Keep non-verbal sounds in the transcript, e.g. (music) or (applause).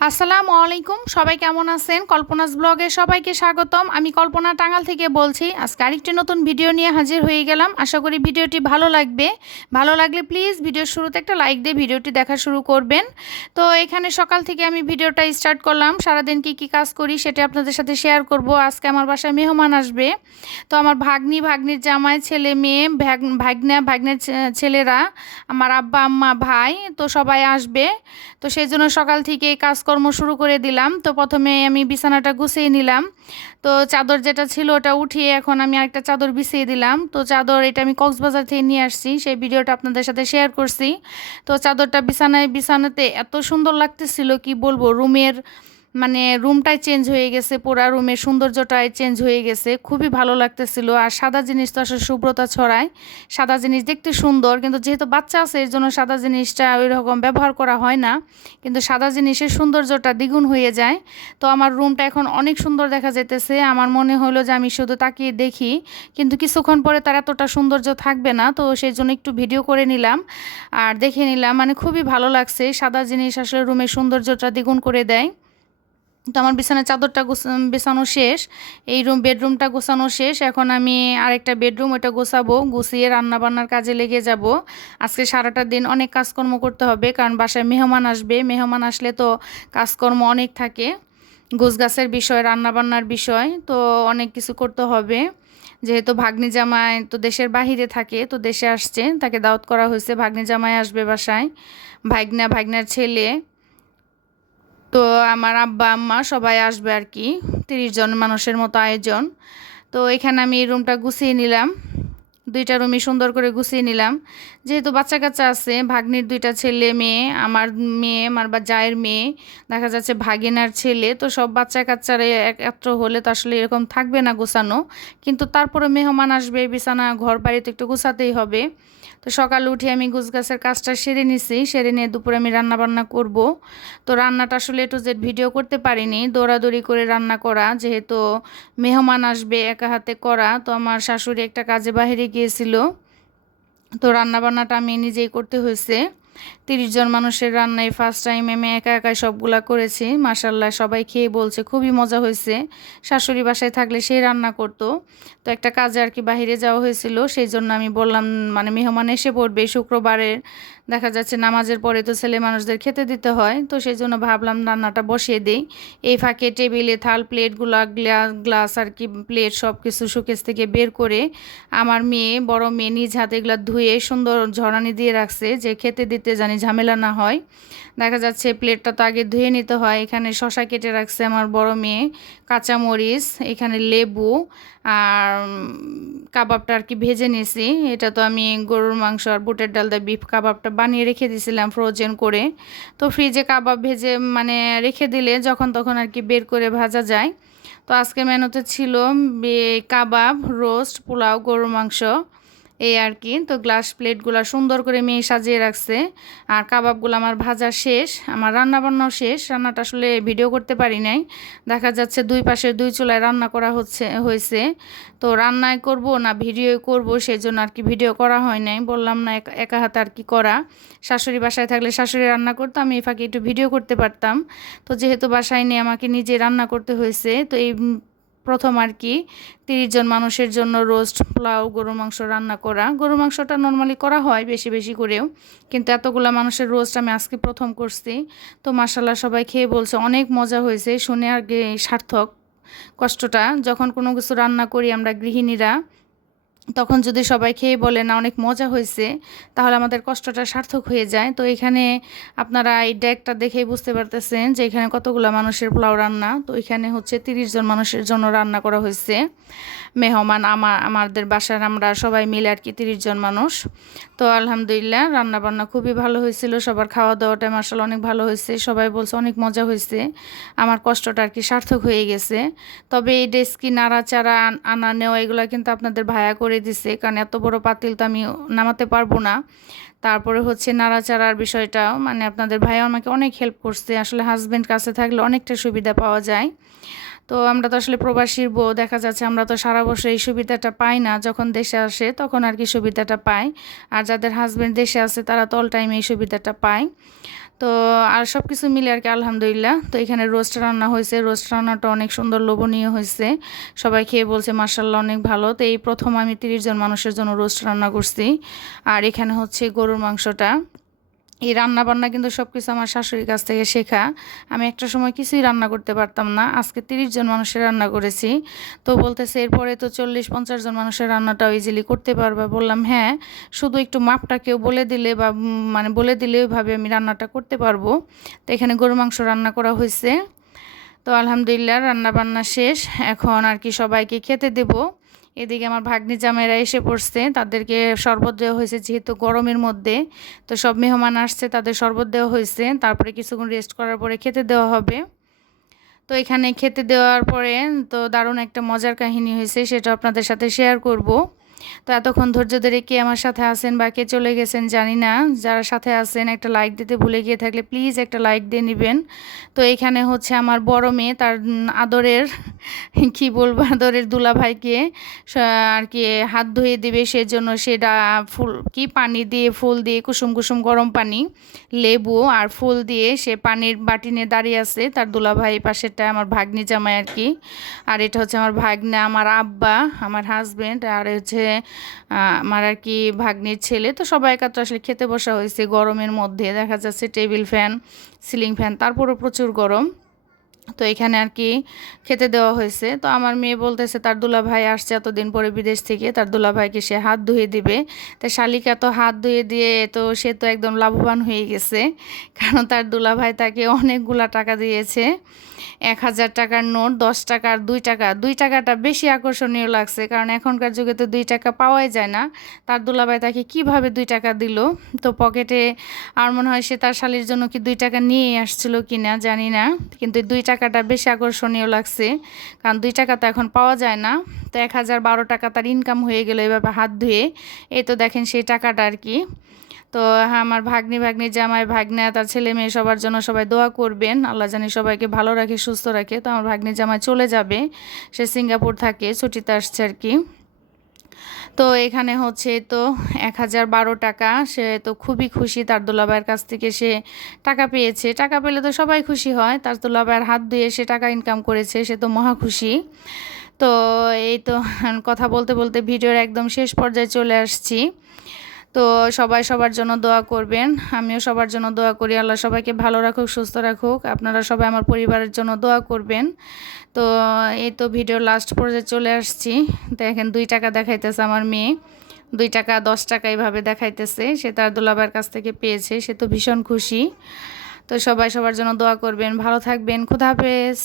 আসসালামু আলাইকুম, সবাই কেমন আছেন? কল্পনাস ব্লগে সবাইকে স্বাগতম। আমি কল্পনা টাঙ্গাল থেকে বলছি, আজকে আরেকটি নতুন ভিডিও নিয়ে হাজির হয়ে গেলাম। আশা করি ভিডিওটি ভালো লাগবে। ভালো লাগলে প্লিজ ভিডিওর শুরুতে একটা লাইক দিয়ে ভিডিওটি দেখা শুরু করবেন। তো এখানে সকাল থেকে আমি ভিডিওটা স্টার্ট করলাম। সারাদিন কি কি কাজ করি সেটা আপনাদের সাথে শেয়ার করব। আজকে আমার বাসায় মেহমান আসবে। তো আমার ভাগ্নি, ভাগ্নির জামাই, ছেলে, মেয়ে ভাগ- ভাগ্না, ভাগ্নের ছেলেরা, আমার আব্বা, আম্মা, ভাই, তো সবাই আসবে। তো সেই জন্য সকাল থেকে কাজকর্ম শুরু করে দিলাম। তো প্রথমে আমি বিছানাটা গুছিয়ে নিলাম। তো চাদর যেটা ছিল ওটা উঠিয়ে এখন আমি আরেকটা চাদর বিছিয়ে দিলাম। তো চাদর এটা আমি কক্সবাজার থেকে নিয়ে আসছি। সেই ভিডিওটা আপনাদের সাথে শেয়ার করছি। তো চাদরটা বিছানায়, বিছানাতে এত সুন্দর লাগতেছিল, কি বলব, রুমের মানে রুমটাই চেঞ্জ হয়ে গেছে, পুরা রুমের সৌন্দর্যটাই চেঞ্জ হয়ে গেছে। খুবই ভালো লাগতেছিল। আর সাদা জিনিস তো আসলে শুভ্রতা ছড়ায়। সাদা জিনিস দেখতে সুন্দর, কিন্তু যেহেতু বাচ্চা আছে, এর জন্য সাদা জিনিসটা ওই রকম ব্যবহার করা হয় না। কিন্তু সাদা জিনিসের সৌন্দর্যটা দ্বিগুণ হয়ে যায়। তো আমার রুমটা এখন অনেক সুন্দর দেখা যেতেছে আমার মনে হলো যে আমি শুধু তাকিয়ে দেখি, কিন্তু কিছুক্ষণ পরে তার এতটা সৌন্দর্য থাকবে না, তো সেই জন্য একটু ভিডিও করে নিলাম। আর দেখে নিলাম মানে খুবই ভালো লাগছে। সাদা জিনিস আসলে রুমের সৌন্দর্যটা দ্বিগুণ করে দেয়। তো আমার বিছানার চাদরটা বেছানো শেষ, এই রুম, বেডরুমটা গোছানো শেষ। এখন আমি আরেকটা বেডরুম ওটা গোছাবো, গুছিয়ে রান্না বান্নার কাজে লেগে যাব। আজকে সারাটা দিন অনেক কাজকর্ম করতে হবে, কারণ বাসায় মেহমান আসবে। মেহমান আসলে তো কাজকর্ম অনেক থাকে গাছের বিষয় রান্না বান্নার বিষয়, তো অনেক কিছু করতে হবে। যেহেতু ভাগ্নি জামাই তো দেশের বাহিরে থাকে, তো দেশে আসছে, তাকে দাওয়াত করা হয়েছে, ভাগ্নি জামাই আসবে বাসায়। ভাগ্না, ভাগ্নার ছেলে তো আমার আব্বা, আম্মা সবাই আসবে আর কি। তিরিশ জন মানুষের মতো আয়োজন। তো এখানে আমি এই রুমটা গুছিয়ে নিলাম। দুইটা রুমই সুন্দর করে গুছিয়ে নিলাম। যেহেতু বাচ্চা কাচ্চা আছে, ভাগ্নির দুইটা ছেলে, মেয়ে, আমার মেয়ে, আমার বা জায়ের মেয়ে, দেখা যাচ্ছে ভাগিনার ছেলে, তো সব বাচ্চা কাচ্চারা একত্র হলে তো আসলে এরকম থাকবে না গোছানো। কিন্তু তারপরে মেহমান আসবে, বিছানা, ঘর, বাড়ি তো একটু গোছাতেই হবে। তো সকালে উঠে আমি গুছ গাছের কাজটা সেরে নিছি, সেরে নিয়ে দুপুরে আমি রান্না বান্না করব। তো রান্নাটা আসলে একটু জেড ভিডিও করতে পারিনি, দৌড়াদৌড়ি করে রান্না করা, যেহেতু মেহমান আসবে একা হাতে করা, তো আমার শাশুড়ি একটা কাজে বাইরে গিয়েছিল। তো রান্নাবান্নাটা আমি নিজেই করতে হয়েছে। তিরিশ জন মানুষের রান্নায় ফার্স্ট টাইম আমি একা একাই সবগুলা করেছি। মাসাল্লাহ সবাই খেয়ে বলছে, খুবই মজা হয়েছে। শাশুড়ি বাসায় থাকলে সেই রান্না করতো। তো একটা কাজে আর কি বাহিরে যাওয়া হয়েছিল, সেই জন্য আমি বললাম মানে মেহমান এসে পড়বে শুক্রবারের। দেখা যাচ্ছে নামাজের পরে তো ছেলে মানুষদের খেতে দিতে হয়, তো সেই জন্য ভাবলাম রান্নাটা বসিয়ে দিই। এই ফাঁকে টেবিলে থাল প্লেটগুলো গ্লাস গ্লাস আর কি প্লেট সব কিছু শোকেস থেকে বের করে আমার মেয়ে, বড় মেয়ে নিজ হাতে এগুলো ধুয়ে সুন্দর ঝরানি দিয়ে রাখছে যে খেতে দিতে জানি ঝামেলা না হয়। দেখা যাচ্ছে প্লেটটা তো আগে ধুয়ে নিতে হয়। এখানে শশা কেটে রাখছে আমার বড় মেয়ে। কাঁচামরিচ, এখানে লেবু আর কাবাবটা আর কি ভেজে নিয়েছি এটা তো আমি গরুর মাংস আর বুটের ডাল দিয়ে বিফ কাবাবটা বানিয়ে রেখে দিয়েছিলাম ফ্রোজেন করে। তো ফ্রিজে কাবাব ভেজে মানে রেখে দিলে যখন তখন আর কি বের করে ভাজা যায়। তো আজকে মেনুতে ছিল কাবাব রোস্ট পোলাও, গরুর মাংস। এই আর কি। তো গ্লাস প্লেটগুলো সুন্দর করে মেয়ে সাজিয়ে রাখছে। আর কাবাবগুলো আমার ভাজা শেষ, আমার রান্না বান্নাও শেষ। রান্নাটা আসলে ভিডিও করতে পারি নাই। দেখা যাচ্ছে দুই পাশে দুই চুলায় রান্না করা হচ্ছে, হয়েছে। তো রান্নায় করব না ভিডিও করব সেই জন্য আর কি ভিডিও করা হয় নাই। বললাম না, একা- হাতে আর কি করা। শাশুড়ি বাসায় থাকলে শাশুড়ি রান্না করতো, আমি এই ফাঁকে একটু ভিডিও করতে পারতাম। তো যেহেতু বাসায় নিয়ে আমাকে নিজে রান্না করতে হয়েছে। তো এই প্রথম আর কি। তিরিশ জন মানুষের জন্য রোস্ট পোলাও, গরুর মাংস রান্না করা। গরু মাংসটা নর্মালি করা হয় বেশি বেশি করেও। কিন্তু এতগুলো মানুষের রোস্ট আমি আজকে প্রথম করছি। তো মাসাল্লাহ সবাই খেয়ে বলছে, অনেক মজা হয়েছে, শুনে আর সার্থক কষ্টটা। যখন কোনো কিছু রান্না করি আমরা গৃহিণীরা তখন যদি সবাই খেয়ে বলে, না, অনেক মজা হয়েছে, তাহলে আমাদের কষ্টটা সার্থক হয়ে যায়। তো এখানে আপনারা এই ডেকটা দেখেই বুঝতে পারতেছেন যে এখানে কতগুলো মানুষের পোলাও রান্না। তো এখানে হচ্ছে তিরিশ জন মানুষের জন্য রান্না করা হয়েছে। মেহমান আমার আমাদের বাসার আমরা সবাই মিলে আর কি তিরিশ জন মানুষ। তো আলহামদুলিল্লাহ রান্না বান্না খুবই ভালো হয়েছিল, সবার খাওয়া দাওয়াটা মার্শাল অনেক ভালো হয়েছে, সবাই বলছে অনেক মজা হয়েছে, আমার কষ্টটা আর কি সার্থক হয়ে গেছে। তবে এই ডেস্কি নাড়াচাড়া, আন- নেওয়া এগুলো কিন্তু আপনাদের ভায়া করে দিছে, কারণ এত বড় পাতিল তো আমি নামাতে পারব না। তারপরে হচ্ছে নাড়াচাড়ার বিষয়টাও মানে আপনাদের ভাইয়া আমাকে অনেক হেল্প করছে, আসলে হাজব্যান্ড কাছে থাকলে অনেকটা সুবিধা পাওয়া যায়। তো আমরা তো আসলে প্রবাসীর বউ, দেখা যাচ্ছে আমরা তো সারা বছর এই সুবিধাটা পাই না, যখন দেশে আসে তখন আর কি সুবিধাটা পাই। আর যাদের হাজব্যান্ড দেশে আছে তারা তো অল টাইম এই সুবিধাটা পায়। তো আর সব কিছু মিলে আর কি আলহামদুলিল্লাহ। তো এখানে রোস্ট রান্না হয়েছে। রোস্ট রান্নাটা অনেক সুন্দর লোভনীয় হয়েছে। সবাই খেয়ে বলছে মার্শাল্লাহ অনেক ভালো। তো এই প্রথম আমি তিরিশ জন মানুষের জন্য রোস্ট রান্না করছি। আর এখানে হচ্ছে গরুর মাংসটা। এই রান্না বান্না কিন্তু সব কিছু আমার শাশুড়ির কাছ থেকে শেখা। আমি একটা সময় কিছুই রান্না করতে পারতাম না। আজকে তিরিশ জন মানুষের রান্না করেছি। তো বলতেছে, এরপরে তো চল্লিশ পঞ্চাশ জন মানুষের রান্নাটাও ইজিলি করতে পারবে। বললাম হ্যাঁ শুধু একটু মাপটা কেউ বলে দিলে বা মানে বলে দিলে ওইভাবে আমি রান্নাটা করতে পারব। তো এখানে গরু মাংস রান্না করা হয়েছে। তো আলহামদুলিল্লাহ রান্না বান্না শেষ। এখন আর কি সবাইকে খেতে দেবো। এদিকে আমার ভাগ্নি জামাইরা এসে পড়ছে, তাদেরকে শরবত দেওয়া হয়েছে যেহেতু গরমের মধ্যে, তো সব মেহমান আসছে, তাদের শরবত দেওয়া হয়েছে, তারপরে কিছুক্ষণ রেস্ট করার পরে খেতে দেওয়া হবে। তো এখানে খেতে দেওয়ার পরে তো দারুণ একটা মজার কাহিনী হয়েছে, সেটা আপনাদের সাথে শেয়ার করব। তো এতক্ষণ ধৈর্য ধরে কে আমার সাথে আছেন বা কে চলে গেছেন জানি না, যারা সাথে আছেন একটা লাইক দিতে ভুলে গিয়ে থাকলে প্লিজ একটা লাইক দিয়ে নেবেন। তো এখানে হচ্ছে আমার বড় মেয়ে, তার আদরের (laughs) কি বলব, আদরের দুলাভাইকে আর কি হাত ধুয়ে দিবে সেজন্য সেটা ফুল, কি পানি দিয়ে, ফুল দিয়ে, কুসুম কুসুম গরম পানি, লেবু আর ফুল দিয়ে সে পানির বাটি নিয়ে দাঁড়িয়ে আছে তার দুলা দুলাভাই পাশেরটা আমার ভাগ্নি জামাই আর কি। আর এটা হচ্ছে আমার ভাগ্না, আমার আব্বা, আমার হাজব্যান্ড আর হচ্ছে আমার আর কি ভাগ্নির ছেলে। তো সবাই একাত্র আসলে খেতে বসা হয়েছে গরমের মধ্যে। দেখা যাচ্ছে টেবিল ফ্যান, সিলিং ফ্যান, তারপরও প্রচুর গরম। তো এখানে আর কি খেতে দেওয়া হয়েছে। তো আমার মেয়ে বলতেছে, তার দুলা ভাই আসছে এতদিন পরে বিদেশ থেকে, তার দুলা ভাইকে সে হাত ধুয়ে দিবে। তাই শালিকা তো হাত ধুয়ে দিয়ে তো সে তো একদম লাভবান হয়ে গেছে, কারণ তার দুলা ভাই তাকে অনেকগুলা টাকা দিয়েছে। এক হাজার টাকার নোট, দশ টাকার দুই টাকা। দুই টাকাটা বেশি আকর্ষণীয় লাগছে, কারণ এখনকার যুগে তো দুই টাকা পাওয়াই যায় না। তার দুলাভাই তাকে কীভাবে দুই টাকা দিল? তো পকেটে আর মনে হয় সে তার শালির জন্য কি দুই টাকা নিয়ে আসছিল কি না জানি না, কিন্তু দুই টাকাটা বেশি আকর্ষণীয় লাগছে, কারণ দুই টাকা তো এখন পাওয়া যায় না। তো এক হাজার বারো টাকা তার ইনকাম হয়ে গেলো এভাবে হাত ধুয়ে। এই তো দেখেন সেই টাকাটা আর কি। তো হ্যাঁ আমার ভাগ্নি ভাগ্নি, জামাই, ভাগ্নে, তার ছেলে মেয়ে সবার জন্য সবাই দোয়া করবেন। আল্লাহ জানি সবাইকে ভালো রাখে, সুস্থ রাখে। তো আমার ভাগ্নি, জামাই চলে যাবে। সে সিঙ্গাপুর থাকে, ছুটিতে আসছে আর কি। তো এখানে হচ্ছে তো এক হাজার বারো টাকা। সে তো খুবই খুশি তার দোলাবাইয়ের কাছ থেকে সে টাকা পেয়েছে। টাকা পেলে তো সবাই খুশি হয়। তার দোলাবাইয়ের হাত ধুয়ে সে টাকা ইনকাম করেছে। সে তো মহা খুশি। তো এই তো কথা বলতে বলতে ভিডিওর একদম শেষ পর্যায়ে চলে আসছি। তো সবাই সবার জন্য দোয়া করবেন। আমিও সবার জন্য দোয়া করি। আল্লাহ সবাইকে ভালো রাখুক, সুস্থ রাখুক। আপনারা সবাই আমার পরিবারের জন্য দোয়া করবেন। তো এই তো ভিডিও লাস্ট পর্যায়ে চলে আসছি। দেখেন দুই টাকা দেখাইতেছে আমার মেয়ে। দুই টাকা, দশ টাকা এইভাবে দেখাইতেছে। সে তার দোলাবার কাছ থেকে পেয়েছে। সে তো ভীষণ খুশি। তো সবাই সবার জন্য দোয়া করবেন। ভালো থাকবেন। খুদা হাফেজ।